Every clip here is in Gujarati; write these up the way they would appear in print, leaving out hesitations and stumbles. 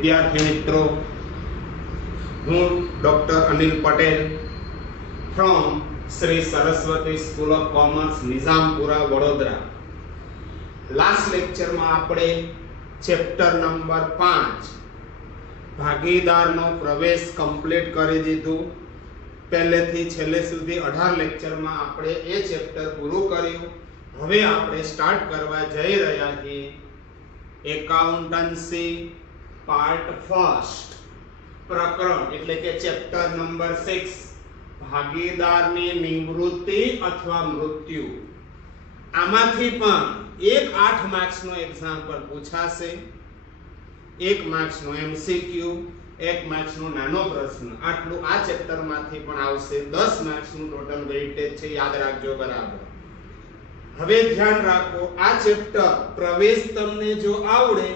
વિદ્યાર્થી મિત્રો, હું doctor Anil Patel from Shri Saraswati school of commerce, Nizampura, Vadodara. Last લેક્ચરમાં આપણે ચેપ્ટર નંબર 5 ભાગીદારનો પ્રવેશ કમ્પ્લીટ કરી દીધું. પહેલેથી છેલ્લે સુધી 18 લેક્ચરમાં આપણે એ ચેપ્ટર પૂરું કર્યું. હવે આપણે સ્ટાર્ટ કરવા જઈ રહ્યા છીએ એકાઉન્ટન્સી પાર્ટ ફર્સ્ટ, પ્રકરણ એટલે કે ચેપ્ટર નંબર 6, ભાગીદારની નિવૃત્તિ અથવા મૃત્યુ. આમાંથી પણ એક 8 માર્ક્સનો એક્ઝામ્પલ પૂછાશે, 1 માર્ક્સનો એમસીક્યુ, 1 માર્ક્સનો નાનો પ્રશ્ન. આટલું આ ચેપ્ટરમાંથી પણ આવશે. 10 માર્ક્સનું ટોટલ વેઇટેજ છે, યાદ રાખજો બરાબર. હવે ધ્યાન રાખો, આ ચેપ્ટર પ્રવેશ તમને જો આવડે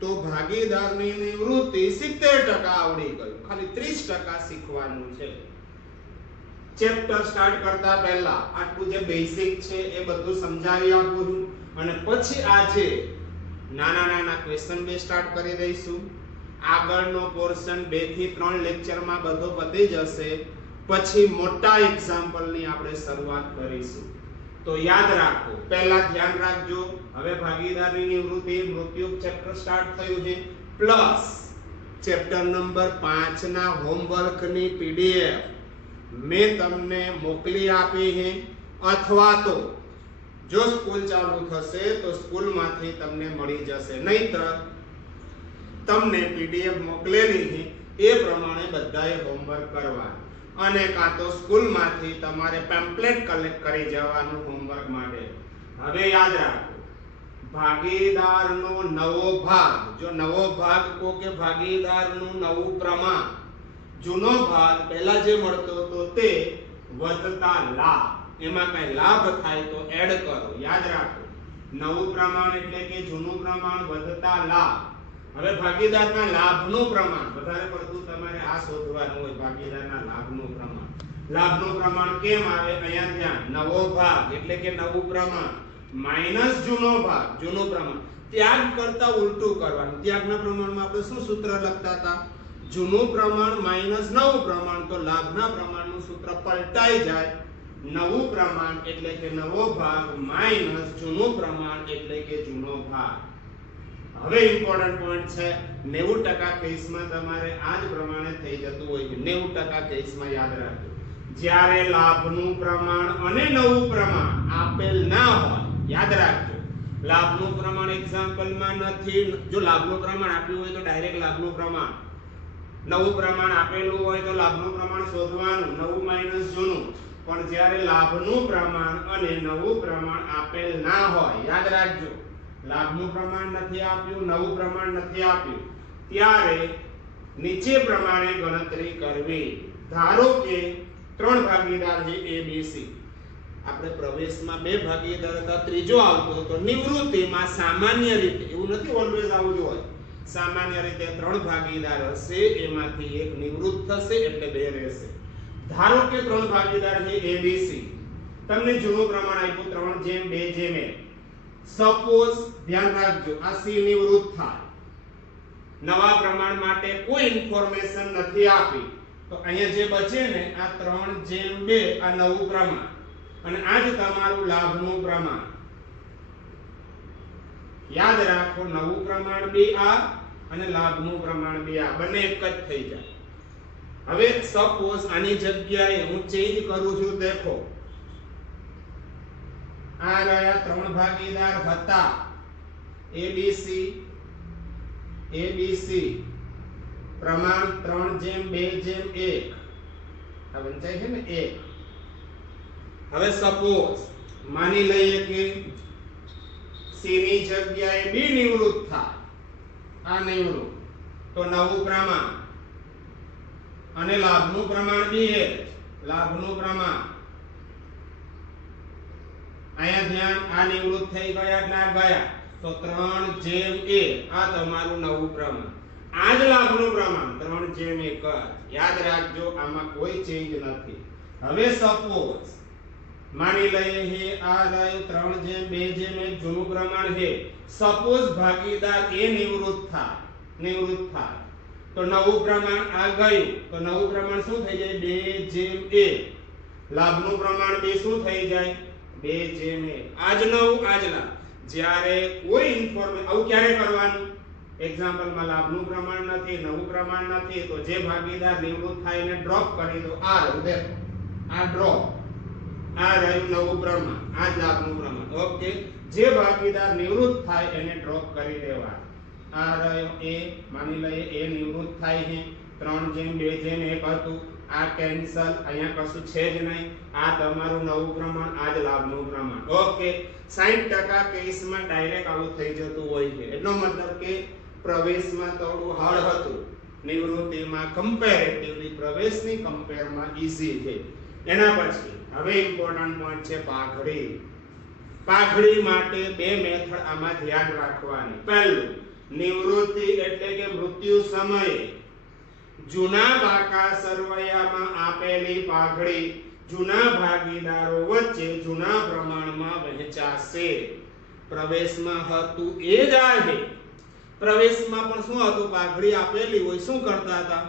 તો ભાગીદારની નિવૃત્તિ 70% આવડી ગયું. ખાલી 30% શીખવાનું છે. ચેપ્ટર સ્ટાર્ટ કરતા પહેલા આટલું જે બેસિક છે એ બધું સમજાવી આપું અને પછી આજે નાના ક્વેશ્ચન બે સ્ટાર્ટ કરી દઈશું. આગળનો પોર્શન 2 થી 3 લેક્ચરમાં બધો પતી જશે. પછી મોટા એક્ઝામ્પલની આપણે શરૂઆત કરીશું. તો યાદ રાખો, પહેલા ધ્યાન રાખજો. હવે ભાગીદારની નિવૃત્તિ મૃત્યુ ચેપ્ટર સ્ટાર્ટ થયું છે, પ્લસ ચેપ્ટર નંબર 5 ના હોમવર્કની પીડીએફ મેં તમને મોકલી આપી છે, અથવા તો જો સ્કૂલ ચાલુ થશે તો સ્કૂલમાંથી તમને મળી જશે. નહીતર તમને પીડીએફ મોકલેલી છે એ પ્રમાણે બધાએ હોમવર્ક કરવાનું અને કાં તો સ્કૂલમાંથી તમારે પેમ્પલેટ કલેક્ટ કરી જવાનું હોમવર્ક માટે. હવે યાદ રાખો, ભાગીદારનો નવો ભાગ, જો નવો ભાગ કહો કે ભાગીદારનું નવું પ્રમાણ, જૂનો ભાગ પહેલા જે મળતો હતો તે વધતા લાભ, એમાં કઈ લાભ થાય તો એડ કરો. યાદ રાખો, નવું પ્રમાણ એટલે કે જૂનું પ્રમાણ વધતા લાભ. હવે ભાગીદારના લાભનું પ્રમાણ વધારે પડતું તમારે આ શોધવાનું હોય. ભાગીદારના લાભનું પ્રમાણ, લાભનું પ્રમાણ કેમ આવે? અહીંયા ધ્યાન, નવો ભાગ એટલે કે નવું પ્રમાણ માઈનસ જૂનો ભાગ, જૂનું પ્રમાણ. ત્યાગ કરતા ઉલટું કરવાનું. ત્યાગના પ્રમાણમાં આપણે શું સૂત્ર લખતા હતા? જૂનું પ્રમાણ માઈનસ નવું પ્રમાણ. તો લાભના પ્રમાણનું સૂત્ર પલટાઈ જાય. નવું પ્રમાણ એટલે કે નવો ભાગ માઈનસ જૂનું પ્રમાણ એટલે કે જૂનો ભાગ. હવે ઇમ્પોર્ટન્ટ પોઈન્ટ છે, 90% કેસમાં તમારે આ જ પ્રમાણે થઈ જતું હોય છે. 90% કેસમાં યાદ રાખજો, જ્યારે લાભનું પ્રમાણ અને નવું પ્રમાણ આપેલ ના હોય, યાદ રાખજો, લાભનું પ્રમાણ એક્ઝામ્પલમાં નથી. જો લાભનું પ્રમાણ આપ્યું હોય તો ડાયરેક્ટ લાભનું પ્રમાણ, નવું પ્રમાણ આપેલું હોય તો લાભનું પ્રમાણ શોધવાનું, નવું માઈનસ જૂનું. પણ જ્યારે લાભનું પ્રમાણ અને નવું પ્રમાણ આપેલ ના હોય, યાદ રાખજો, લાભનું પ્રમાણ નથી આપ્યું, નવું પ્રમાણ નથી આપ્યું, ત્યારે નીચે પ્રમાણે ગણતરી કરવી. ધારો કે 3 ભાગીદાર છે ABC. આપણે પ્રવેશમાં 2 ભાગીદાર હતા, ત્રીજો આવતો હતો. નિવૃત્તિમાં સામાન્ય રીતે એવું નથી ઓલવેઝ આવું જ હોય. સામાન્ય રીતે 3 ભાગીદાર હશે, એમાંથી એક નિવૃત્ત થશે એટલે 2 રહેશે. ધારો કે 3 ભાગીદાર છે ABC. તમને જૂનું પ્રમાણ આપ્યું 3:2:1. સપોઝ ધ્યાન રાખજો, આ C નિવૃત્ત થાય, નવા પ્રમાણ માટે કોઈ ઇન્ફોર્મેશન નથી આપી, તો અહીંયા જે બચે ને આ 3:2 આ નવું પ્રમાણ અને આ જ તમારું લાભનું પ્રમાણ. યાદ રાખો, નવું પ્રમાણ બી આ અને લાભનું પ્રમાણ બી આ, બંને એક જ થઈ જાય. હવે સપોઝ આની જગ્યાએ હું ચેન્જ કરું છું. દેખો, આ રહ્યા 3 ભાગીદાર હતા ABC. પ્રમાણ 3:2:1 આ વંચાય છે ને 1. હવે સપોઝ માની લઈએ કે C ની જગ્યાએ B નિવૃત્ત થાય, આ નિવૃત્ત, તો નવું પ્રમાણ અને લાભનું પ્રમાણ બી એ લાભનું પ્રમાણ. અહીંયા ધ્યાન, આ નિવૃત્ત થઈ ગયા ના ગયા, તો 3:1 આ તમારું નવું પ્રમાણ. આ જ લાભનું પ્રમાણ 3:1. યાદ રાખજો, આમાં કોઈ ચેન્જ નથી. હવે સપોઝ માની લઈએ હે આ રહ્યું 3:2 જૂનું પ્રમાણ છે. સપોઝ ભાગીદાર એ નિવૃત્ત થાય નિવૃત્ત થાય તો નવું પ્રમાણ આ ગયું તો નવું પ્રમાણ શું થઈ જાય 2/a લાભનું પ્રમાણ બે શું થઈ જાય 2/a આજ નવું આજ લાભ જ્યારે કોઈ ઇન્ફોર્મેશન આવું ક્યારે કરવાનું એક્ઝામ્પલ માં લાભનું પ્રમાણ નથી નવું પ્રમાણ નથી તો જે ભાગીદાર નિવૃત્ત થાય એને ડ્રોપ કરી દો આ રહ્યું દેખો આ ડ્રોપ આ રહ્યું નવું પ્રમાણ આ જ લાભનું પ્રમાણ ઓકે જે ભાગીદાર નિવૃત્ત થાય એને ડ્રોપ કરી દેવા આ રહ્યો એ માની લઈએ એ નિવૃત્ત થાય છે 3/2/1 હતું આ કેન્સલ અહીંયા કશું છે જ નહીં આ તમારું નવું પ્રમાણ આ જ લાભનું પ્રમાણ ઓકે 60% કેસમાં ડાયરેક્ટ આવું થઈ જતું હોય છે એટલો મતલબ કે પ્રવેશમાં થોડું હાર્ડ હતું નિવૃત્તિમાં કમ્પેરેટિવલી પ્રવેશની કમ્પેરમાં ઈઝી છે એના પછી હવે ઇમ્પોર્ટન્ટ પોઈન્ટ છે પાઘડી પાઘડી માટે બે મેથડ આમાં ધ્યાન રાખવાની પહેલું નિવૃત્તિ એટલે કે મૃત્યુ સમયે જૂના બાકા સરવૈયામાં આપેલી પાઘડી જૂના ભાગીદારો વચ્ચે જૂના પ્રમાણમાં વહેંચાશે પ્રવેશમાં હતું એ જ आहे પ્રવેશમાં પણ શું હતું પાઘડી આપેલી હોય શું કરતા હતા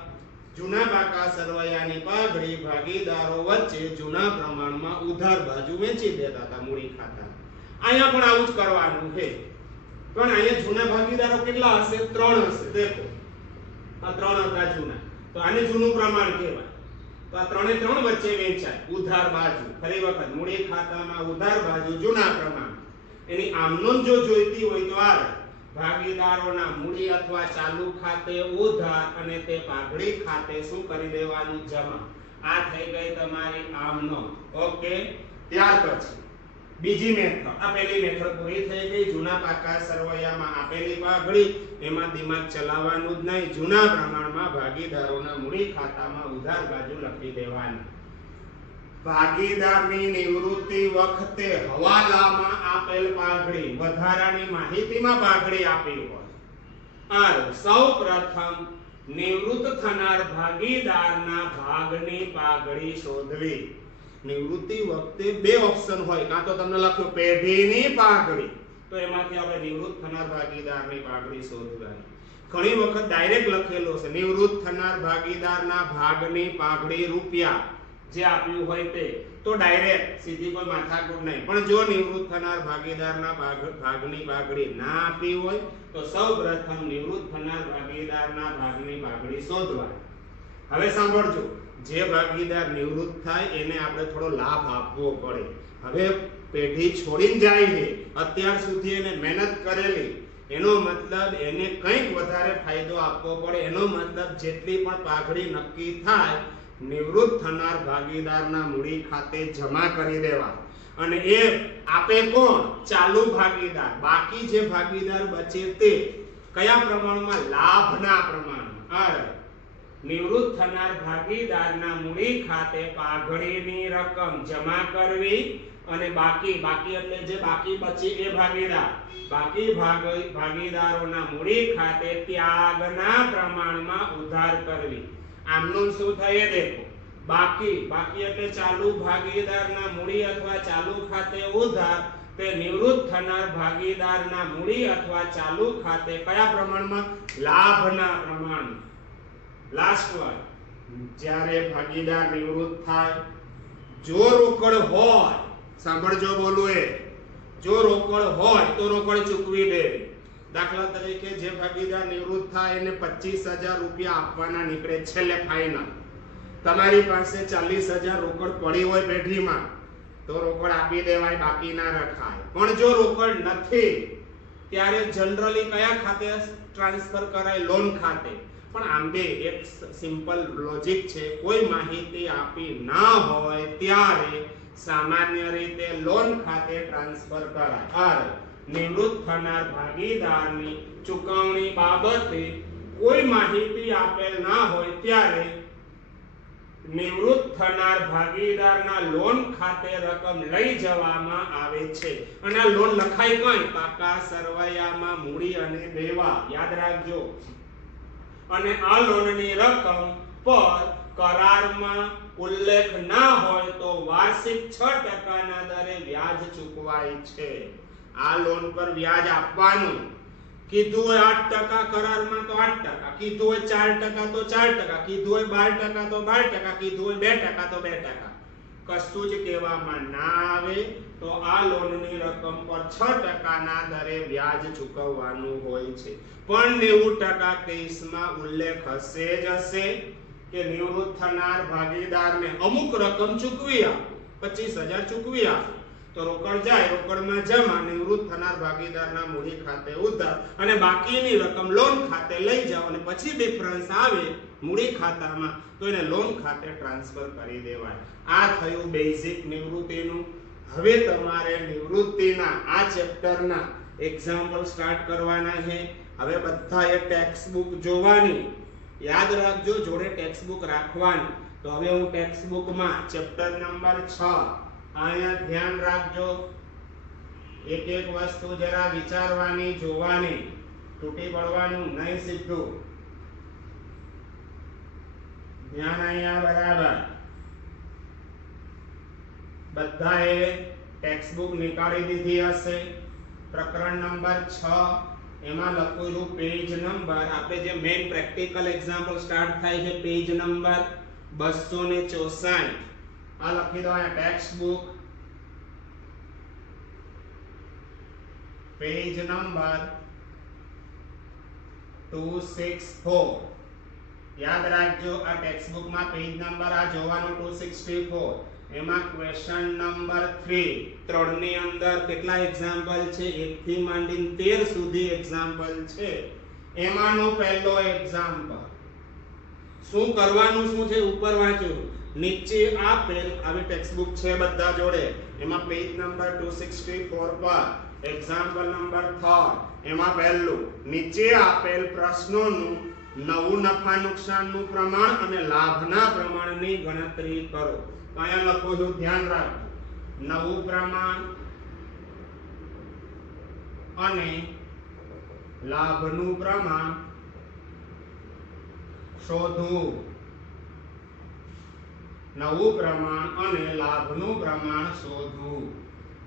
જૂના બાકા સરવૈયાની પાઘડી ભાગીદારો વચ્ચે જૂના પ્રમાણમાં ઉધાર બાજુ વેચી દેતા હતા મૂડી ખાતા અહીંયા પણ આવું જ કરવાનું છે પણ અહીંયા જૂના ભાગીદારો કેટલા હશે 3 હશે દેખો આ 3 હતા જૂના તો આને જૂનું પ્રમાણ કહેવાય તો આ 3 વચ્ચે વેચાય ઉધાર બાજુ ફરી વખત મૂડી ખાતામાં ઉધાર બાજુ જૂના પ્રમાણ એની આમનોંધ જો જોઈતી હોય તો આ ભાગીદારોના મૂડી અથવા ચાલુ ખાતે ઉધાર અને તે પાઘડી ખાતે શું કરી દેવાનું જમા આ થઈ ગઈ તમારી આમનોંધ ઓકે ત્યાર પછી બીજી મેથડ આ પહેલી મેથડ પૂરી થઈ ગઈ જૂના પાકા સરવૈયામાં આપેલી પાઘડી એમાં દિમાગ ચલાવવાનું જ નહીં જૂના પ્રમાણમાં ભાગીદારોના મૂડી ખાતામાં ઉધાર બાજુ લખી દેવાની ભાગીદારની નિવૃત્તિ વખતે હવાલામાં આપેલ પાઘડી વધારાની માહિતીમાં પાઘડી આપી હોય સૌપ્રથમ નિવૃત્ત થનાર ભાગીદારના ભાગની પાઘડી શોધવી નિવૃત્તિ વખતે બે ઓપ્શન હોય કાં તો તમને લખ્યું પેઢીની પાઘડી તો એમાંથી આપણે નિવૃત્ત થનાર ભાગીદારની પાઘડી શોધવાની ઘણી વખત ડાયરેક્ટ લખેલો છે નિવૃત્ત થનાર ભાગીદારના ભાગની પાઘડી રૂપિયા જે આપ્યું હોય તે તો ડાયરેક્ટ સીધી કોઈ માથાકૂટ નહીં પણ જો નિવૃત્ત થનાર ભાગીદારના ભાગની પાઘડી ના આપી હોય તો સૌપ્રથમ નિવૃત્ત થનાર ભાગીદારના ભાગની પાઘડી શોધવા હવે સાંભળજો જે ભાગીદાર નિવૃત્ત થાય એને આપણે થોડો લાભ આપવો પડે હવે પેઢી છોડીને જાય છે અત્યાર સુધી એને મહેનત કરેલી એનો મતલબ એને કંઈક વધારે ફાયદો આપવો પડે એનો મતલબ જેટલી પણ પાઘડી નક્કી થાય નિવૃત્ત થનાર ભાગીદારના મૂડી ખાતે જમા કરી દેવા અને એ આપે કોણ ચાલુ ભાગીદાર બાકી જે ભાગીદાર બચે તે કયા પ્રમાણમાં લાભના પ્રમાણમાં નિવૃત્ત થનાર ભાગીદારના મૂડી ખાતે પાઘડીની રકમ જમા કરવી અને બાકી એટલે જે બાકી બચે એ ભાગીદાર બાકી ભાગીદારોના મૂડી ખાતે ત્યાગના પ્રમાણમાં ઉધાર કરવી આમનું શું થાય દેખો બાકી એટલે ચાલુ ભાગીદારના મૂડી અથવા ચાલુ ખાતે ઉધાર તે નિવૃત્ત થનાર ભાગીદારના મૂડી અથવા ચાલુ ખાતે કયા પ્રમાણમાં લાભના પ્રમાણમાં લાસ્ટ વાર જ્યારે ભાગીદાર નિવૃત્ત થાય જો રોકડ હોય સાંભળજો બોલું એ જો રોકડ હોય તો રોકડ ચૂકવી દેવી દાખલા તરીકે જે ભાગીદાર નિવૃત્ત થાય એને 25,000 રૂપિયા આપવાના નીકળે છેલ્લે ફાઇનલ તમારી પાસે 40,000 રોકડ પડી હોય પેઢીમાં તો રોકડ આપી દેવાય બાકી ના રખાય પણ જો રોકડ નથી ત્યારે જનરલી કયા ખાતે ટ્રાન્સફર કરાય લોન ખાતે પણ આંબે એક સિમ્પલ લોજિક છે કોઈ માહિતી આપી ના હોય ત્યારે સામાન્ય રીતે લોન ખાતે ટ્રાન્સફર કરાય નિવૃત્ત થનાર ભાગીદારની ચૂકવણી બાબતે કોઈ માહિતી આપેલ ના હોય ત્યારે નિવૃત્ત થનાર ભાગીદારના લોન ખાતે રકમ લઈ જવામાં આવે છે અને આ લોન લખાય કઈ પાકા સરવૈયામાં મૂડી અને દેવા યાદ રાખજો અને આ લોનની રકમ પર કરારમાં ઉલ્લેખ ના હોય તો વાર્ષિક 6% ના દરે વ્યાજ ચૂકવાય છે આ લોન પર વ્યાજ આપવાનું કીધું હોય 8% કરારમાં તો 8%, કીધું હોય 4% તો 4%, કીધું હોય 12% તો 12%, કીધું હોય 2% તો 2%. કશું જ કહેવામાં ના આવે તો આ લોનની રકમ પર 6% ના દરે વ્યાજ ચૂકવવાનું હોય છે. પણ 90% કેસમાં ઉલ્લેખ હશે જ હશે કે નિવૃત્ત થનાર ભાગીદારને અમુક રકમ ચૂકવી આપો, 25,000 ચૂકવી આપો તો રોકડ જાય, રોકડમાં જમા, નિવૃત્ત થનાર ભાગીદારના મૂડી ખાતે ઉધાર અને બાકીની રકમ લોન ખાતે લઈ જાઓ અને પછી ડિફરન્સ આવે મૂડી ખાતામાં તો એને લોન ખાતે ટ્રાન્સફર કરી દેવાય. આ થયું બેઝિક નિવૃત્તિનું. હવે તમારે નિવૃત્તિના આ ચેપ્ટરના એક્ઝામ્પલ સ્ટાર્ટ કરવાના છે. હવે બધાએ ટેક્સ્ટ બુક જોવાની, યાદ રાખજો જોડે ટેક્સ્ટ બુક રાખવાની. તો હવે હું ટેક્સ્ટ બુકમાં ચેપ્ટર નંબર 6 અહીંયા ધ્યાન રાખજો. એક એક વસ્તુ જરા વિચારવાની, જોવાની, તૂટી પડવાનું નહીં, સીધું ધ્યાન અહીંયા બરાબર. બધાએ ટેક્સ્ટ બુક નીકાળી દીધી હશે. પ્રકરણ નંબર 6 એમાં લખેલું પેજ નંબર, આપણે જે મેઈન પ્રેક્ટિકલ એક્ઝામ્પલ સ્ટાર્ટ થાય છે પેજ નંબર 264. આ લખી દો અહીંયા ટેક્સ્ટ બુક પેજ નંબર 264. યાદ રાખજો આ ટેક્સ્ટ બુકમાં પેજ નંબર આ જોવાનો 264. એમાં ક્વેશ્ચન નંબર 3 ની અંદર કેટલા એક્ઝામ્પલ છે? 1 થી માંડીને 13 સુધી એક્ઝામ્પલ છે. એમાંનો પહેલો એક્ઝામ્પલ શું કરવાનું શું છે ઉપર વાંચો. નીચે આપેલ આવી ટેક્સ્ટ બુક છે બધા જોડે, એમાં પેજ નંબર 264 પર એક્ઝામ્પલ નંબર 3 એમાં પહેલું નીચે આપેલ પ્રશ્નોનું નવું નફા નુકસાનનું પ્રમાણ અને લાભના પ્રમાણની ગણતરી કરો. તો અહીંયા લખો છો, ધ્યાન રાખો, નવું પ્રમાણ અને લાભનું પ્રમાણ શોધવું. નવું પ્રમાણ અને લાભનું પ્રમાણ શોધવું.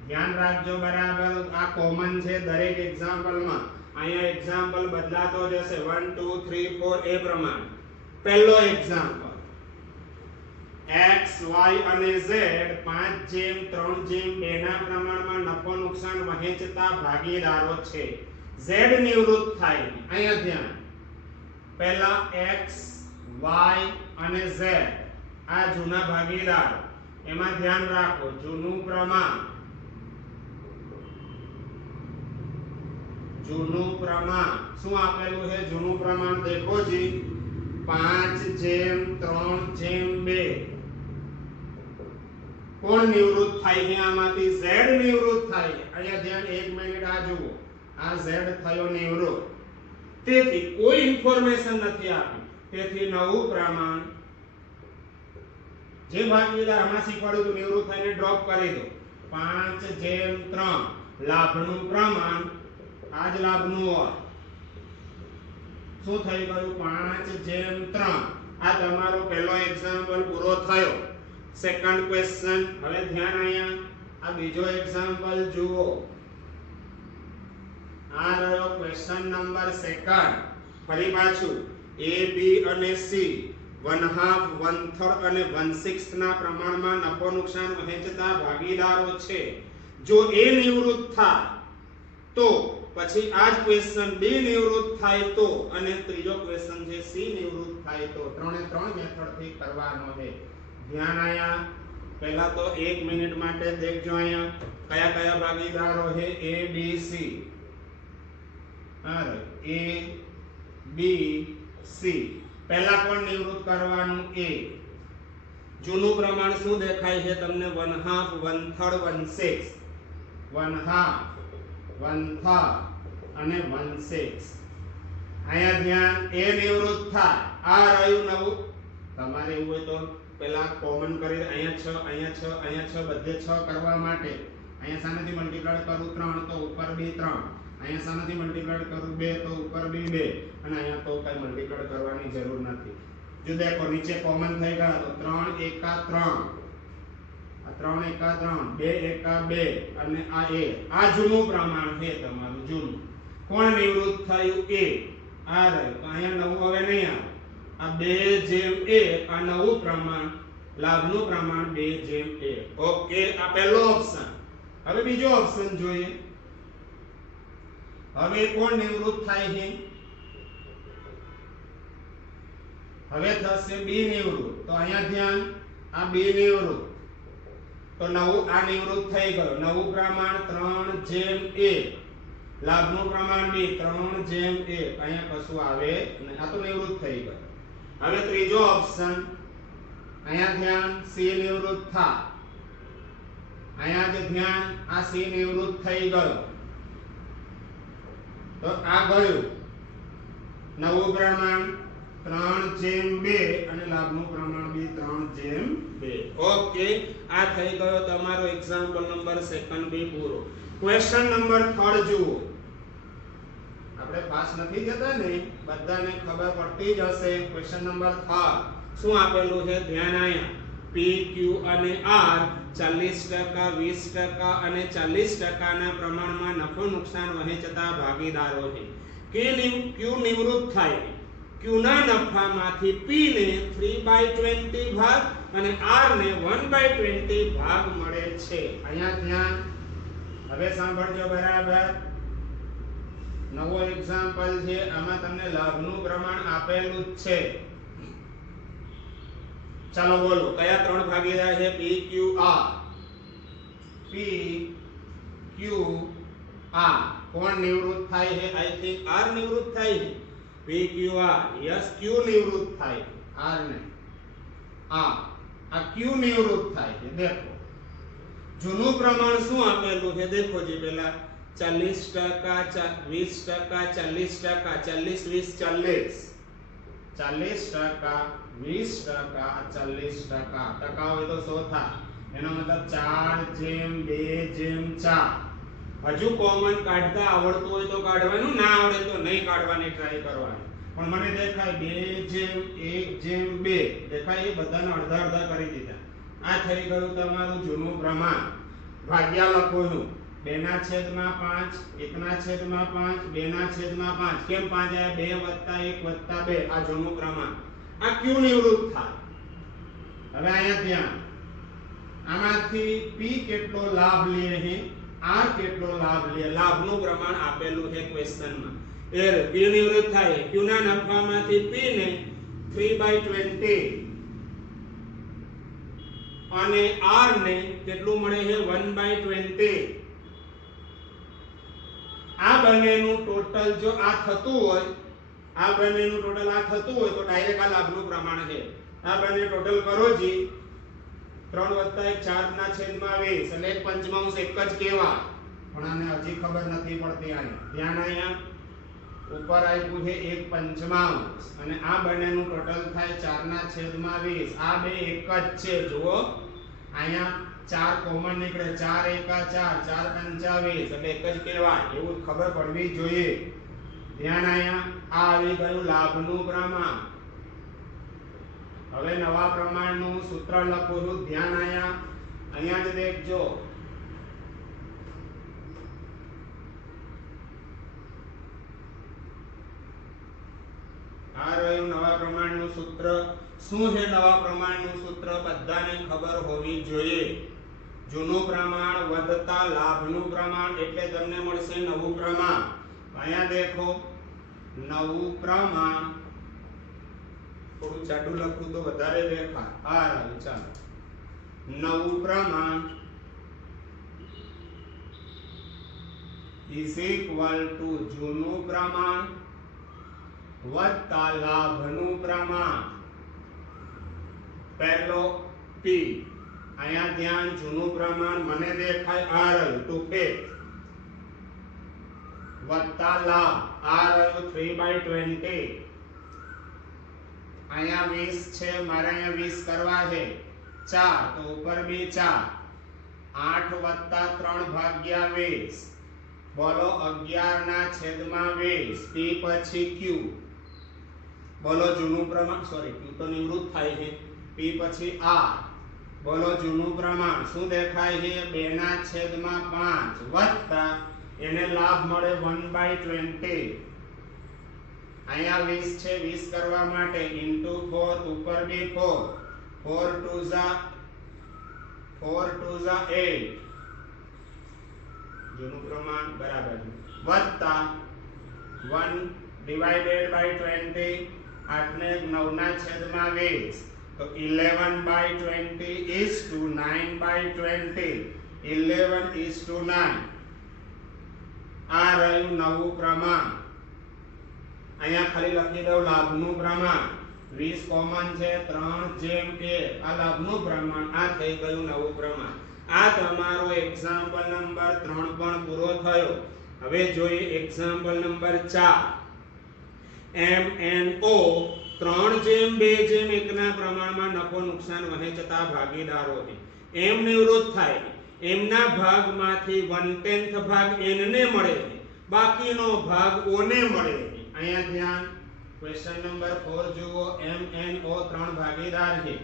ધ્યાન રાખજો બરાબર. આ કોમન છે દરેક એક્ઝામ્પલમાં. અહીંયા એક્ઝામ્પલ બદલાતો જશે 1 2 3 4 એ પ્રમાણે. પહેલો એક્ઝામ્પલ x y અને z 5:3:2 ના પ્રમાણમાં નફો નુકસાન વહેંચતા ભાગીદારો છે. z નિવૃત્ત થાય. અહીંયા ધ્યાન, પહેલા x y અને z આ જૂના ભાગીદાર. એમાં ધ્યાન રાખો જૂનું પ્રમાણ શું આપેલું છે? જૂનું પ્રમાણ દેખો જી 5:3:2. કોણ નિવૃત્ત થાય છે આમાંથી? z નિવૃત્ત થાય છે. અહીંયા ધ્યાન, 1 મિનિટ આ જુઓ, આ z થયો નિવૃત્ત. તેથી કોઈ ઇન્ફોર્મેશન નથી આપી, તેથી નવું પ્રમાણ જે ભાગીદાર હમણાં શીખવાડ્યું હતું નિવૃત્ત થઈને ડ્રોપ કરી દો. 5:3 લાભનું પ્રમાણ, આ જ લાભનું હોય. શું થઈ ગયું? 5:3. આ તમારો પહેલો એક્ઝામ્પલ પૂરો થયો. Second question. હવે ધ્યાન, અહીંયા આ બીજો એક્ઝામ્પલ જુઓ. આ રહ્યો ક્વેશ્ચન નંબર 2. ફરી પાછું a b અને c 1/2 1/3 અને 1/6 ના પ્રમાણમાં નફો નુકસાન વહેંચતા ભાગીદારો છે. જો a નિવૃત્ત થાય તો પછી આ જ ક્વેશ્ચન b નિવૃત્ત થાય તો, અને ત્રીજો ક્વેશ્ચન છે c નિવૃત્ત થાય તો. ત્રણે ત્રણ મેથડ થી કરવાનો છે. ધ્યાન, અહીંયા પહેલા તો 1 મિનિટ માટે દેખજો અહીંયા કયા કયા ભાગીદારો છે a b c. અરે a b c. પહેલા કોણ નિવૃત્ત કરવાનું? a. જૂનું પ્રમાણ શું દેખાય છે તમને? 1/2 1/3 1/6. 1/2 1/3 અને 1/6. અહીંયા ધ્યાન, a નિવૃત્ત થાય. આ રહ્યું નવું. તમારે એવું હોય તો પહેલા કોમન કરી અહીંયા 6 અહીંયા 6 અહીંયા 6 બધે 6 કરવા માટે અહીંયા સામેથી મલ્ટીપ્લાય કરું 3 તો ઉપર બી 3. અહીંયા સામેથી મલ્ટીપ્લાય કરું 2 તો ઉપર બી 2. અને અહીંયા તો કઈ મલ્ટીપ્લાય કરવાની જરૂર નથી. જો દેખો નીચે કોમન થઈ ગયા તો 3 એકા 3, આ 3 એકા 3, 2 એકા 2 અને આ 1. આ જૂનું પ્રમાણ છે તમારું, જૂનું. કોણ નિવૃત્ત થયું એ આ રહ્યું તો અહીંયા નવું હવે નહીં આવે આ 2/1 આ નવું પ્રમાણ લાભનું પ્રમાણ 2/1 ઓકે આ પહેલો ઓપ્શન હવે બીજો ઓપ્શન જોઈએ હવે કોણ નિવૃત્ત થાય છે હવે થશે બી નિવૃત્ત તો અહીંયા ધ્યાન આ બી નિવૃત્ત તો નવું આ નિવૃત્ત થઈ ગયો નવું પ્રમાણ 3/1 લાભનું પ્રમાણ બી 3/1 અહીંયા કશું આવે નહીં આ તો નિવૃત્ત થઈ ગયો હવે ત્રીજો ઓપ્શન અહીંયા ધ્યાન સી નિવૃત્ત થા અહીંયા જે ધ્યાન આ સી નિવૃત્ત થઈ ગયો તો આ ગયું નવું પ્રમાણ 3/2 અને લાભનું પ્રમાણ બી 3/2 ઓકે આ થઈ ગયો તમારો એક્ઝામ્પલ નંબર 2 બી પૂરો ક્વેશ્ચન નંબર 3 જુઓ આપણે પાસ નથી જતા ને બધાને ખબર પડતી જ હશે ક્વેશ્ચન નંબર 3 શું આપેલું છે ધ્યાન આયા P Q અને R 40% 20% અને 40% ના પ્રમાણમાં નફો નુકસાન વહેંચતા ભાગીદારો છે Q નિવૃત્ત થાય Q ના નફામાંથી P ને 3/20 ભાગ અને R ને 1/20 ભાગ મળે છે અહીંયા ધ્યાન હવે સાંભળજો બરાબર નવો એક્ઝામ્પલ છે આમાં તમને લાભનું પ્રમાણ આપેલું જ છે ચાલો બોલો કયા ત્રણ ભાગીદાર છે P Q R P Q R કોણ નિવૃત્ત થાય છે આઈ થિંક R નિવૃત્ત થાય છે P Q R yes Q નિવૃત્ત થાય R ને આ Q નિવૃત્ત થાય છે દેખો જૂનું પ્રમાણ શું આપેલું છે દેખો જી પેલા 40% 20% 40% 40 20% ટકા હોય તો 100 થાય એનો મતલબ 4/2/4 હજુ કોમન કાઢતા આવડતું હોય તો કાઢવાનું ના આવડે તો નહીં કાઢવાની ટ્રાય કરવાની પણ મને દેખાય 2/1/2 દેખાય એ બધાને અડધા અડધા કરી દીધા આ થઈ ગયું તમારું જૂનું પ્રમાણ ભાગ્યા લખોનું 2/5 1/5 2/5 કેમ 5 આયા 2 + 1 + 2 આ જૂનું પ્રમાણ આ Q નિવૃત્ત થાય હવે અહીંયા ધ્યાન આમાંથી P કેટલો લાભ લે છે R કેટલો લાભ લે લાભનું પ્રમાણ આપેલું છે ક્વેશ્ચનમાં એ P નિવૃત્ત થાય Q ના નફામાંથી P ને 3/20 અને R ને કેટલું મળે છે 1/20 આ બંનેનું ટોટલ જો આ થતું હોય આ બંનેનું ટોટલ આ થતું હોય તો ડાયરેક્ટ આ લાભનું પ્રમાણ છે આ બંને ટોટલ કરો જી 3 + 1 4/20 એટલે 1/5 એક જ કેવા પણ આને હજી ખબર નથી પડતી આને ધ્યાન અહીંયા ઉપર આપ્યું છે 1/5 અને આ બંનેનું ટોટલ થાય 4/20 આ બે એક જ છે જુઓ અહીંયા 4 કોમન નીકળે 4 × 4 4/25 એટલે એક જ કહેવાય એવું ખબર પડવી જોઈએ ધ્યાન અહીંયા આ આવી ગયું લાભનું પ્રમાણ હવે નવા પ્રમાણનું સૂત્ર લખું છું ધ્યાન અહીંયા જ દેખજો આ રહ્યું નવા પ્રમાણનું સૂત્ર શું છે નવા પ્રમાણનું સૂત્ર બધાને ખબર હોવી જોઈએ જૂનું પ્રમાણ વધતા લાભનું પ્રમાણ એટલે તમને મળશે નવું પ્રમાણ અહીંયા દેખો નવું પ્રમાણ થોડું જાડું લખું તો વધારે દેખાય આ રહ્યું ચાલો નવું પ્રમાણ ઇઝ ઇક્વલ ટુ જૂનું પ્રમાણ વત્તા લાભનું પ્રમાણ પહેલો P અહીંયા ધ્યાન જૂનું પ્રમાણ મને દેખાય આ રહ્યું ટુ પે વત્તા લાભ આ રહ્યું 3/20 અહીંયા 20 છે મારે અહીંયા 20 કરવા છે 4 તો ઉપર બી 4 8 + 3/20 બોલો 11/20 P પછી Q બોલો જૂનું પ્રમાણ સોરી Q તો નિવૃત્ત થાય છે P પછી R બોલો જૂનું પ્રમાણ શું દેખાય છે 2/5 વત્તા એને લાભ મળે 1/20. અહીંયા 20 છે, 20 કરવા માટે into 4 ઉપર બી 4, 4 2 ઝા 8 જૂનું પ્રમાણ બરાબર વત્તા 1 divided by 20 8 ને 9 ના છેદમાં 20 તો 11/20 is to 9/20 11 is to 9 આ રહ્યું નવું પ્રમાણ અહીંયા ખાલી લખી દઉં લાભનું પ્રમાણ 20 કોમન છે 3/1 આ લાભનું પ્રમાણ આ થઈ ગયું નવું પ્રમાણ આ તમારો એક્ઝામ્પલ નંબર 3 પણ પૂરો થયો હવે જોઈએ એક્ઝામ્પલ નંબર 4 MNO 3/2/1 ના પ્રમાણમાં નફો નુકસાન વહેંચતા ભાગીદારો એમ નિવૃત્ત થાય એમના ભાગમાંથી 1/10 ભાગ n ને મળે બાકીનો ભાગ o ને મળે અહીંયા ધ્યાન ક્વેશ્ચન નંબર 4 જુઓ MNO 3 ભાગીદાર છે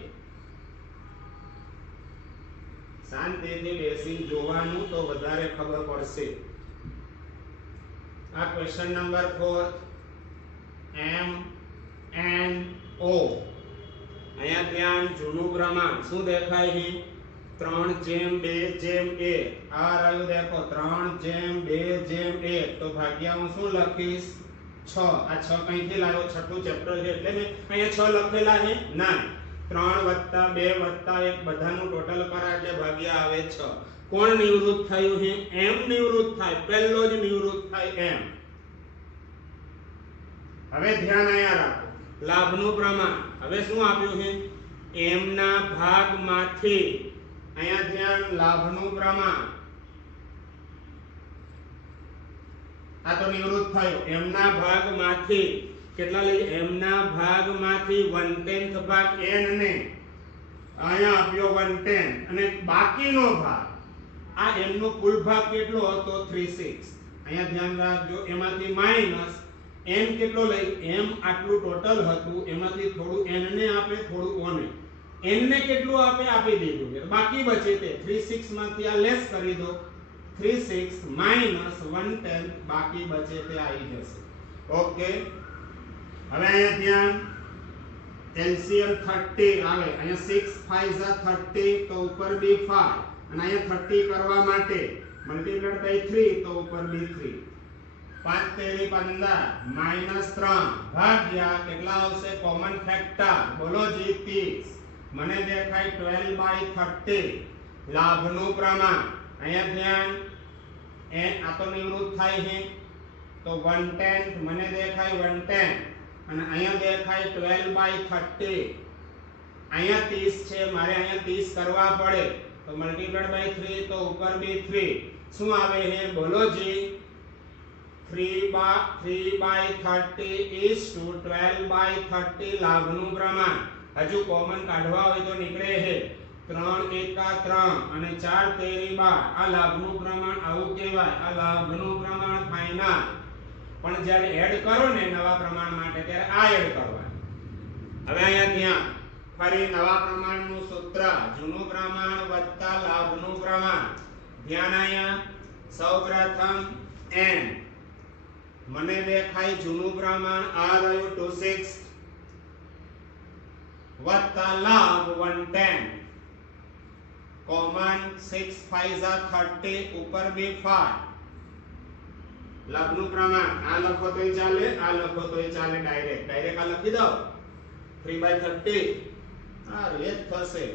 શાંતિથી બેસી જોવાનું તો વધારે ખબર પડશે આ ક્વેશ્ચન નંબર 4 MNO અહીંયા ધ્યાન જૂનું પ્રમાણ શું દેખાય છે 3/2/1 આ રહ્યું દેખો 3/2/1 તો ભાગ્યા હું શું લખીશ 6 આ 6 કઈથી લાવ્યો છઠ્ઠું ચેપ્ટર છે એટલે મેં અહીંયા 6 લખેલા છે ના 3 + 2 + 1 બધાનું ટોટલ કરા એટલે ભાગ્યા આવે 6 કોણ નિવૃત્ત થયું છે એમ નિવૃત્ત થાય પહેલો જ નિવૃત્ત થાય એમ હવે ધ્યાન અહીંયા રાખો લાભનું પ્રમાણ હવે શું આપ્યું છે એમ ના ભાગમાંથી અહીંયા ધ્યાન લાભનું પ્રમાણ આ તો નિવૃત્ત થયો એમ ના ભાગમાંથી કેટલા લઈ એમ ના ભાગમાંથી 1/10 ભાગ n ને અહીંયા આપ્યો 1/10 અને બાકીનો ભાગ આ m નો કુલ ભાગ કેટલો હતો 36 અહીંયા ધ્યાન રાખજો એમાંથી માઈનસ n કેટલો લઈ m આટલું ટોટલ હતું એમાંથી થોડું n ને આપે થોડું o ને n ને કેટલું આપે આપી દીધું બાકી બચે તે 36 માંથી આ લેસ કરી દો 36 minus 1/10 બાકી બચે તે આવી જશે ઓકે હવે અહીંયા ધ્યાન LCM 30 આવે અહીંયા 6 5 30 તો ઉપર બી 5 અને અહીંયા 30 કરવા માટે મલ્ટીપ્લાઈડ બાય 3 તો ઉપર બી 3 5 તેરી 15 minus 3 ભાગ્યા કેટલા આવશે કોમન ફેક્ટર બોલો જી 30 મને દેખાય 12/30 લાભનું પ્રમાણ અહીંયા ધ્યાન આ તો નિવૃત્ત થાય છે તો 1/10 મને દેખાય 1/10 અને અહીંયા દેખાય 12/30 અહીંયા 30 છે મારે અહીંયા 30 કરવા પડે તો મલ્ટીપ્લાઈડ બાય 3 તો ઉપર બી 3 શું આવે છે બોલો જી 3/30 is to 12/30 લાભનું પ્રમાણ હજુ કોમન કાઢવા હોય તો નીકળે છે 3 એકા 3 અને 4 તેરી 12 આ લાભનું પ્રમાણ આવું કહેવાય આ લાભનું પ્રમાણ ફાઇનલ પણ જ્યારે એડ કરો ને નવા પ્રમાણ માટે ત્યારે આ એડ કરવાનું હવે અહીંયા ધ્યાન ફરી નવા પ્રમાણનું સૂત્ર જૂનું પ્રમાણ વત્તા લાભનું પ્રમાણ ધ્યાન અહીંયા સૌપ્રથમ n મને દેખાય જૂનું પ્રમાણ આ રહ્યું 26 વત્તા લાભ 1/10 કોમન 6 5 30 ઉપર બી 5 લાભનું પ્રમાણ આ લખો તોય ચાલે આ લખો તોય ચાલે ડાયરેક્ટ આ લખી દો 3/30 આ રેત થશે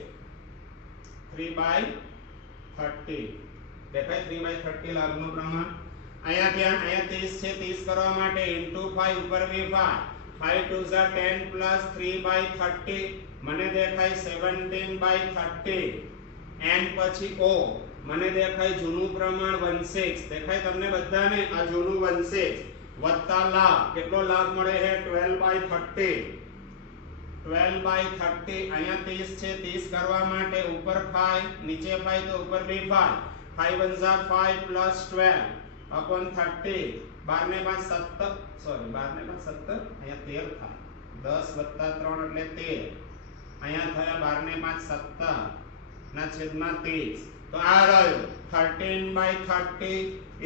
3/30 દેખાય 3/30 લાભનું પ્રમાણ અહીંયા ધ્યાન અહીંયા 30 છે 30 કરવા માટે * 5 ઉપર બી 5 5 2 10 plus 3/30 મને દેખાય 17/30 n પછી o મને દેખાય જૂનું પ્રમાણ 16 દેખાય તમને બધાને આ જૂનું 16 વત્તા લાભ કેટલો લાભ મળે છે 12/30 12/30 અહીંયા 30 છે 30 કરવા માટે ઉપર 5 નીચે 5 તો ઉપર બી 5 5 1 5 plus 12 upon 30 12 ને 5 17 સોરી 12 ને 5 17 અહીંયા 13 થાય 10 3 એટલે 13 અહીંયા થયા 12 ને 5 17 ના છેદમાં 30 તો આ રહ્યું 13/30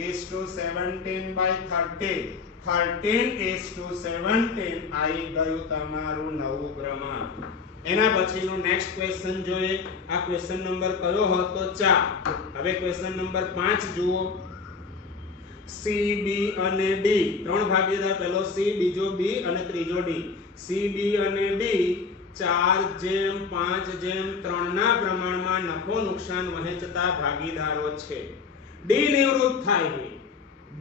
is to 17/30. 13:17 આવી ગયું તમારું નવું પ્રમાણ. એના પછીનો નેક્સ્ટ ક્વેશ્ચન જોઈએ. આ ક્વેશ્ચન નંબર કયો હતો? 4. હવે ક્વેશ્ચન નંબર 5 જુઓ. C, B અને D ત્રણ ભાગીદાર, પહેલો C, બીજો B અને ત્રીજો D. C, B અને D 4:5:3 ના પ્રમાણમાં નફો નુકસાન વહેંચતા ભાગીદારો છે. D નિવૃત્ત થાય છે.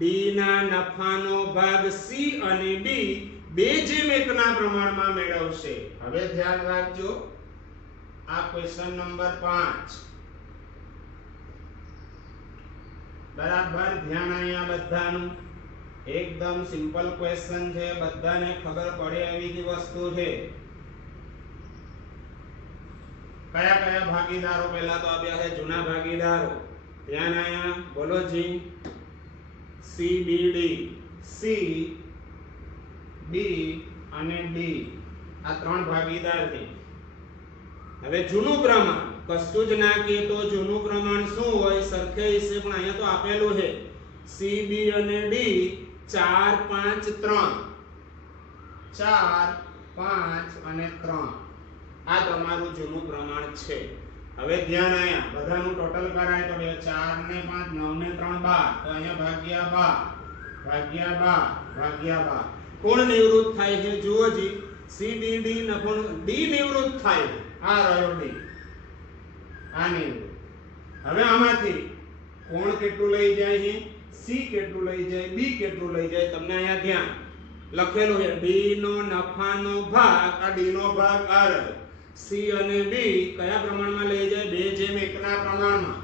D ના નફાનો ભાગ C અને D 2:1 ના પ્રમાણમાં મેળવશે. હવે ધ્યાન રાખજો, આ ક્વેશ્ચન નંબર 5 બરાબર ધ્યાન અહીંયા બધાનું. એકદમ સિમ્પલ ક્વેશ્ચન છે, બધાને ખબર પડે એવી વસ્તુ છે. કયા કયા ભાગીદારો પહેલા તો આપ્યા છે? જૂના ભાગીદારો. ધ્યાન અહીંયા બોલો જી. CBD, C, B અને D આ ત્રણ ભાગીદાર છે. હવે જૂનું પ્રમાણ કશું જ ના કે તો જૂનું પ્રમાણ શું હોય? સરખે હિસ્સે, પણ અહીંયા તો આપેલું છે C, B અને D 4, 5, 3. 4, 5 અને 3 આ તમારું જૂનું પ્રમાણ છે. હવે ધ્યાન અહીંયા બધાનું ટોટલ કરાય તો 4 ને 5 9 ને 3 12. તો અહીંયા ભાગ્યા 12 કોણ નિવૃત્ત થાય છે? જુઓ જી. CBD નફો D નિવૃત્ત થાય. આ રહ્યો D, આ નિવૃત્ત. હવે આમાંથી કોણ કેટલું લઈ જાય છે? C કેટલું લઈ જાય? B કેટલું લઈ જાય? તમને અહીંયા ધ્યાન લખેલું છે D નો નફાનો ભાગ, આ D નો ભાગ આ રહ્યો. C અને B કયા પ્રમાણમાં લઈ જાય? 2:1 ના પ્રમાણમાં.